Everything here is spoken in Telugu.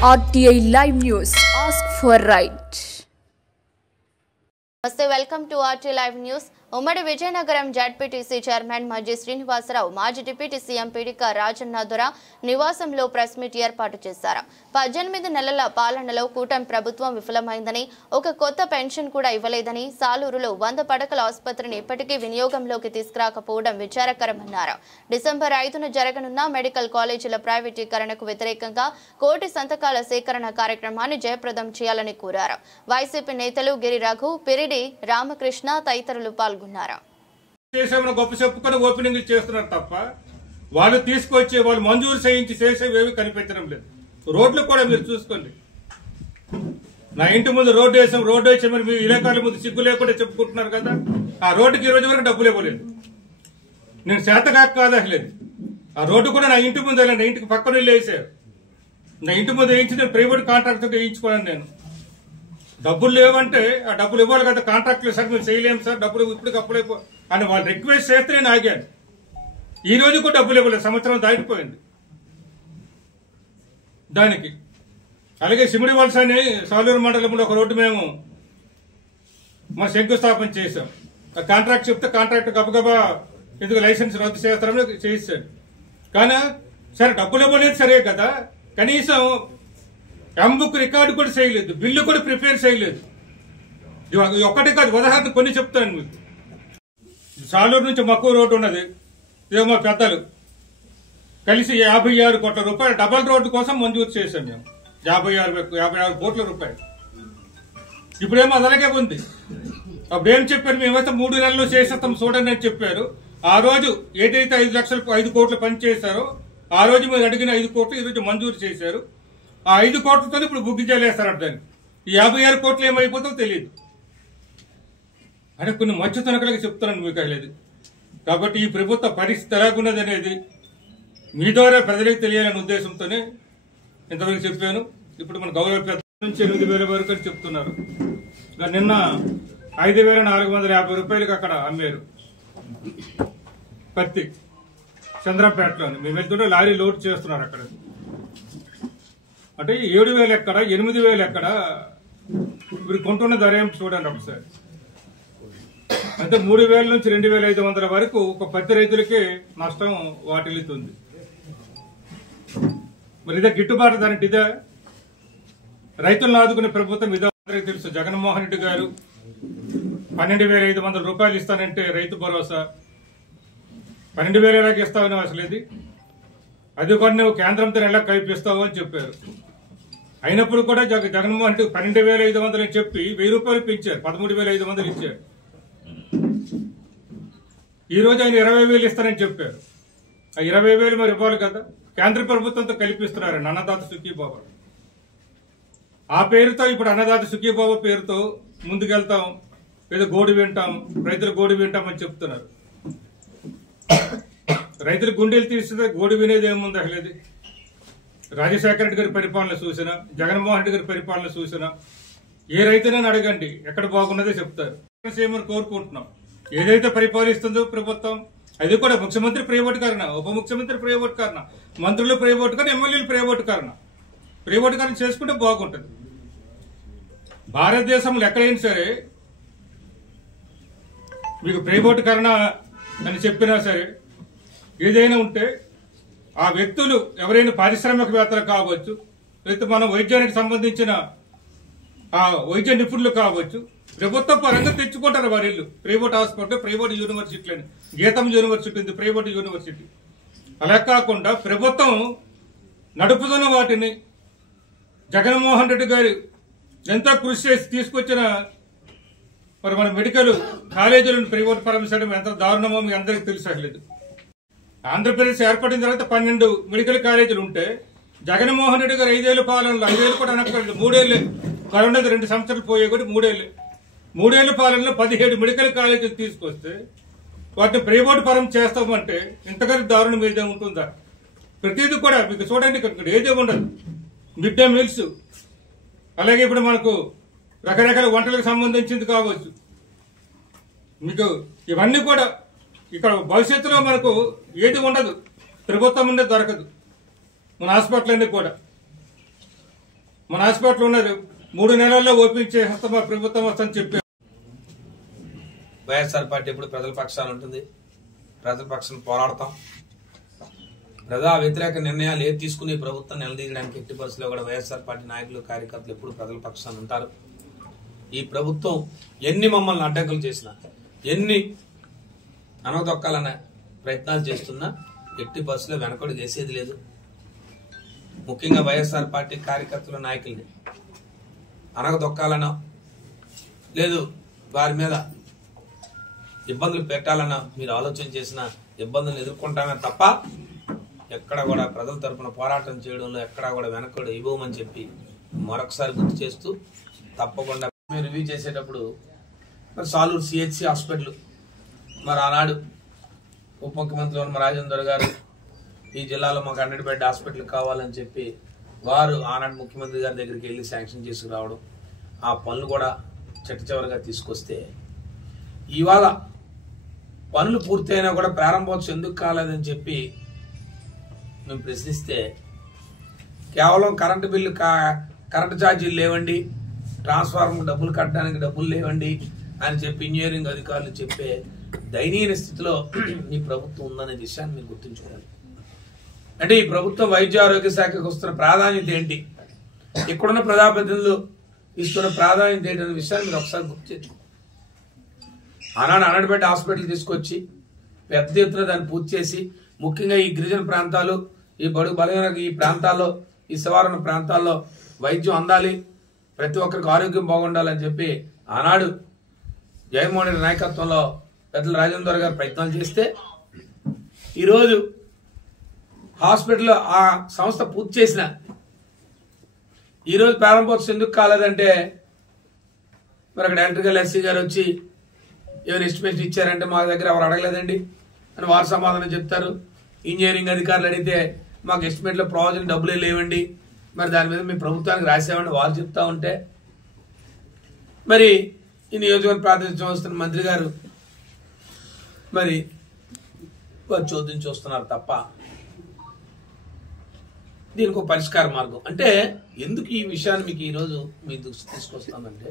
RTI Live News. Ask for right. Welcome to RTI Live News. ఉమ్మడి విజయనగరం జడ్పీటీసీ చైర్మన్ మాజీ శ్రీనివాసరావు మాజీ డిప్యూటీ సీఎం పీడిక రాజన్న దొర నివాసంలో ప్రెస్ మీట్ ఏర్పాటు చేశారు. 18 నెలల పాలనలో కూటమి ప్రభుత్వం విఫలమైందని, ఒక కొత్త పెన్షన్ కూడా ఇవ్వలేదని, సాలూరులో 100 పడకల ఆసుపత్రిని ఇప్పటికీ వినియోగంలోకి తీసుకురాకపోవడం విచారకరమన్నారు. డిసెంబర్ 5న జరగనున్న మెడికల్ కాలేజీల ప్రైవేటీకరణకు వ్యతిరేకంగా కోటి సంతకాల సేకరణ కార్యక్రమాన్ని జయప్రదం చేయాలని కోరారు. వైసీపీ నేతలు గిరి రఘు, పిరిడి రామకృష్ణ తదితరులు పాల్గొన్నారు. గొప్ప చెప్పుకొని ఓపెనింగ్ చేస్తున్నారు తప్ప వాళ్ళు తీసుకొచ్చి వాళ్ళు మంజూరు చేయించి చేసేవేవి కనిపించడం లేదు. రోడ్లు కూడా మీరు చూసుకోండి. నా ఇంటి ముందు రోడ్డు వేసామని మీ ఇలాకాల ముందు సిగ్గు లేకుండా చెప్పుకుంటున్నారు కదా. ఆ రోడ్డుకి ఈ రోజు వరకు డబ్బులు ఇవ్వలేదు. నేను చేతగాక కాదు అసలేదు. ఆ రోడ్డు కూడా నా ఇంటి ముందు వెళ్ళండి, ఇంటికి పక్కన వెళ్ళి వేసారు. నా ఇంటి ముందు వేయించి నేను ప్రైవేట్ కాంట్రాక్టర్ వేయించుకోను. నేను డబ్బులు లేవంటే ఆ డబ్బులు ఇవ్వాలి కదా. కాంట్రాక్టులు సార్ మేము చేయలేము సార్, డబ్బులు ఇప్పటికప్పుడే అని వాళ్ళు రిక్వెస్ట్ చేస్తే నేను ఆగాను. ఈ రోజు కూడా డబ్బులు ఇవ్వలేదు, సంవత్సరం దాటిపోయింది దానికి. అలాగే సిమిడి వలస అని సాలూరు మండలంలో ఒక రోడ్డు మేము మా శంకుస్థాపన చేశాం. ఆ కాంట్రాక్ట్ చెప్తే కాంట్రాక్ట్ గబగబా ఎందుకు లైసెన్స్ రద్దు చేస్తారని చేయిస్తాడు. కానీ సరే డబ్బులు ఇవ్వలేదు సరే కదా, కనీసం ఎంబుక్ రికార్డు కూడా చేయలేదు, బిల్లు కూడా ప్రిపేర్ చేయలేదు. ఒక్కటి కాదు, ఉదాహరణ కొన్ని చెప్తాను మీకు. సాలూరు నుంచి మక్కువ రోడ్డు ఉన్నది, ఇదే మా పెద్దలు కలిసి 56 కోట్ల రూపాయలు డబల్ రోడ్డు కోసం మంజూరు చేశాం మేము. 56 కోట్ల రూపాయలు. ఇప్పుడేమో అదలగే ఉంది. అప్పుడు ఏం చెప్పారు, మేమైతే 3 నెలల్లో చేసేస్తాం చూడండి అని చెప్పారు. ఆ రోజు ఏదైతే 5 కోట్లు పని చేశారో ఆ రోజు మీరు అడిగిన 5 కోట్లు ఈ రోజు మంజూరు చేశారు. ఆ 5 కోట్లతో ఇప్పుడు బుగ్గి చేలేస్తారట దాన్ని. ఈ 56 కోట్లు ఏమైపోతుందో తెలియదు. అంటే కొన్ని మధ్య తనకలకి చెప్తున్నాను మీకు అయ్యేది. కాబట్టి ఈ ప్రభుత్వ పరిస్థితి ఎలాగున్నది అనేది మీ ద్వారా ప్రజలకు తెలియాలనే ఉద్దేశంతోనే ఇంతవరకు చెప్పాను. ఇప్పుడు మన గౌరవ పెద్ద నుంచి 8,000 వరకు అని చెప్తున్నారు. నిన్న 5,450 రూపాయలకి అక్కడ అమ్మారు పత్తి చంద్రంపేటలో. మేము వెళ్తుంటే లారీ లోడ్ చేస్తున్నారు అక్కడ. అంటే 7,000 ఎక్కడ, 8,000 ఎక్కడ, ఇప్పుడు కొంటున్న ధర ఏం చూడండి ఒకసారి. అంటే 3,000 నుంచి 2,500 వరకు ఒక పత్తి రైతులకి నష్టం వాటిల్లుతుంది. మరి ఇదే గిట్టుబాటు దానికి ఇదే రైతులను ఆదుకునే ప్రభుత్వం ఇదే. అందరికీ తెలుసు, జగన్మోహన్ రెడ్డి గారు 12,500 రూపాయలు ఇస్తానంటే రైతు భరోసా 12,000 ఎలాగ ఇస్తావని అసలు ఇది. అది కూడా నువ్వు కేంద్రంతో ఎలా కల్పిస్తావు అని చెప్పారు. అయినప్పుడు కూడా జగన్మోహన్ రెడ్డి 12,500 అని చెప్పి 1,000 రూపాయలు పెంచారు, 13,500 ఇచ్చారు. ఈ రోజు ఆయన 20,000 ఇస్తారని చెప్పారు. ఆ 20,000 మరి ఇవ్వాలి కదా. కేంద్ర ప్రభుత్వంతో కల్పిస్తున్నారండి అన్నదాత సుఖీభావ. ఆ పేరుతో ఇప్పుడు అన్నదాత సుఖీభావ పేరుతో ముందుకెళ్తాం, ఏదో గోడు వింటాం, రైతులు గోడు వింటామని చెప్తున్నారు. రైతులు గుండెలు తీస్తే గోడు వినేది ఏముంది అసలు. రాజశేఖర రెడ్డి గారి పరిపాలన చూసినా, జగన్మోహన్ రెడ్డి గారి పరిపాలన చూసినా ఏ రైతునైనా అడగండి ఎక్కడ బాగున్నదే చెప్తారు. చేయమని కోరుకుంటున్నాం. ఏదైతే పరిపాలిస్తుందో ప్రభుత్వం అది కూడా ముఖ్యమంత్రి ప్రైవేటీకరణ, ఉప ముఖ్యమంత్రి ప్రైవేటీకరణ, మంత్రులు ప్రైవేటీకరణ, ఎమ్మెల్యేలు ప్రైవేటీకరణ చేసుకుంటే బాగుంటుంది. భారతదేశంలో ఎక్కడైనా సరే మీకు ప్రైవేటీకరణ అని చెప్పినా సరే ఏదైనా ఉంటే ఆ వ్యక్తులు ఎవరైనా పారిశ్రామికవేత్తలు కావచ్చు, లేకపోతే మనం వైద్యానికి సంబంధించిన ఆ వైద్య నిపుణులు కావచ్చు, ప్రభుత్వ పరంగా తెచ్చుకుంటారు వారి ఇల్లు. ప్రైవేట్ హాస్పిటల్, ప్రైవేట్ యూనివర్సిటీలని, గీతం యూనివర్సిటీ ఉంది, ప్రైవేట్ యూనివర్సిటీ. అలా కాకుండా ప్రభుత్వం నడుపుతున్న వాటిని జగన్మోహన్ రెడ్డి గారు ఎంతో కృషి చేసి తీసుకొచ్చిన మరి మన మెడికల్ కాలేజీలను ప్రైవేట్ పరం చేయడం ఎంత దారుణమో మీ అందరికీ తెలిసలేదు. ఆంధ్రప్రదేశ్ ఏర్పడిన తర్వాత 12 మెడికల్ కాలేజీలు ఉంటే జగన్మోహన్ రెడ్డి గారు 5 ఏళ్ల పాలనలో 5 ఏళ్ళు కూడా అనక్కర్లేదు, 3 ఏళ్లే. కరోనా 2 సంవత్సరాలు పోయే కూడా 3 ఏళ్లే. 3 ఏళ్ల పాలనలో 17 మెడికల్ కాలేజీలు తీసుకొస్తే వాటిని ప్రైవేట్ పరం చేస్తామంటే ఇంతకన్నా దారుణం ఏదే ఉంటుందా? ప్రతిదీ కూడా మీకు చూడండి, ఇక్కడ ఏదే ఉండదు. మిడ్ డే మీల్స్, అలాగే ఇప్పుడు మనకు రకరకాల వంటలకు సంబంధించింది కావచ్చు, మీకు ఇవన్నీ కూడా ఇక్కడ భవిష్యత్తులో మనకు ఏది ఉండదు, ప్రభుత్వం ఉండే దొరకదు. మన హాస్పిటల్ అన్ని కూడా మన హాస్పిటల్ ఉన్నది 3 నెలల్లో ఓపెన్ చేస్తాం మా ప్రభుత్వం వస్తుందని చెప్పి. వైఎస్ఆర్ పార్టీ ఎప్పుడు ప్రజల పక్షాన ఉంటుంది, ప్రజల పక్షాన పోరాడతాం. ప్రజా వ్యతిరేక నిర్ణయాలు ఏది తీసుకుని ప్రభుత్వం నిలదీయడానికి ఎట్టి పరిస్థితుల్లో కూడా వైఎస్ఆర్ పార్టీ నాయకులు కార్యకర్తలు ఎప్పుడు ప్రజల పక్షాన ఉంటారు. ఈ ప్రభుత్వం ఎన్ని మమ్మల్ని అడ్డంకులు చేసినా, ఎన్ని అనగదొక్కాలన్న ప్రయత్నాలు చేస్తున్నా ఎట్టి పరిస్థితుల్లో వెనకడు చేసేది లేదు. ముఖ్యంగా వైఎస్ఆర్ పార్టీ కార్యకర్తల నాయకుల్ని అనగదొక్కాలన్నా లేదు వారి మీద ఇబ్బందులు పెట్టాలన్నా మీరు ఆలోచన చేసిన ఇబ్బందులు ఎదుర్కొంటామే తప్ప ఎక్కడ కూడా ప్రజల తరపున పోరాటం చేయడంలో ఎక్కడా కూడా వెనకడు ఇవ్వమని చెప్పి మరొకసారి గుర్తు చేస్తూ తప్పకుండా మేము రివ్యూ చేసేటప్పుడు మరి సాలూరు సిహెచ్సి హాస్పిటల్ మరి ఆనాడు ఉప ముఖ్యమంత్రి ఉన్న రాజేందర్ గారు ఈ జిల్లాలో మాకు 100 బెడ్ హాస్పిటల్ కావాలని చెప్పి వారు ఆనాడు ముఖ్యమంత్రి గారి దగ్గరికి వెళ్ళి శాంక్షన్ చేసుకురావడం, ఆ పనులు కూడా చివరిగా తీసుకొస్తే ఇవాళ పనులు పూర్తయినా కూడా ప్రారంభోత్సవం ఎందుకు కాలేదని చెప్పి మేము ప్రశ్నిస్తే కేవలం కరెంటు బిల్లు కరెంటు ఛార్జీలు లేవండి, ట్రాన్స్ఫార్మర్ డబ్బులు కట్టడానికి డబ్బులు లేవండి అని చెప్పి ఇంజనీరింగ్ అధికారులు చెప్పే దయనీయ స్థితిలో ఈ ప్రభుత్వం ఉందనే విషయాన్ని మీరు గుర్తుంచుకోవాలి. అంటే ఈ ప్రభుత్వం వైద్య ఆరోగ్య శాఖకు వస్తున్న ప్రాధాన్యత ఏంటి, ఇక్కడున్న ప్రజాప్రతినిధులు ఇస్తున్న ప్రాధాన్యత ఏంటి అనే విషయాన్ని మీరు ఒకసారి గుర్తు తెచ్చుకోండి. ఆనాడు 100 బెడ్ హాస్పిటల్ తీసుకొచ్చి పెద్ద ఎత్తున దాన్ని పూర్తి చేసి ముఖ్యంగా ఈ గిరిజన ప్రాంతాలు, ఈ బడుగు బలహీన ఈ ప్రాంతాల్లో, ఈ శివారున్న ప్రాంతాల్లో వైద్యం అందాలి, ప్రతి ఒక్కరికి ఆరోగ్యం బాగుండాలని చెప్పి ఆనాడు జగన్మోహన్ రెడ్డి నాయకత్వంలో పెద్దల రాజేందర్ గారు ప్రయత్నాలు చేస్తే ఈరోజు హాస్పిటల్ ఆ సంస్థ పూర్తి చేసిన ఈరోజు ప్రారంభోత్సవం ఎందుకు కాలేదంటే మరి అక్కడ ఎలక్ట్రికల్ ఎస్సీ గారు వచ్చి ఏమైనా ఎస్టిమేషన్ ఇచ్చారంటే మా దగ్గర ఎవరు అడగలేదండి అని వారు సమాధానం చెప్తారు. ఇంజనీరింగ్ అధికారులు అడిగితే మాకు ఎస్టిమేట్లో ప్రాజెక్ట్ డబ్బులే లేవండి, మరి దాని మీద మేము ప్రభుత్వానికి రాసామని వారు చెప్తా ఉంటే మరి ఈ నియోజకవర్గ ప్రాతినిధ్యం వస్తున్న మంత్రి గారు మరి వారు చోద్యం చూస్తున్నారు తప్ప దీనికి ఒక పరిష్కార మార్గం అంటే ఎందుకు ఈ విషయాన్ని మీకు ఈరోజు మీ దృష్టి తీసుకొస్తానంటే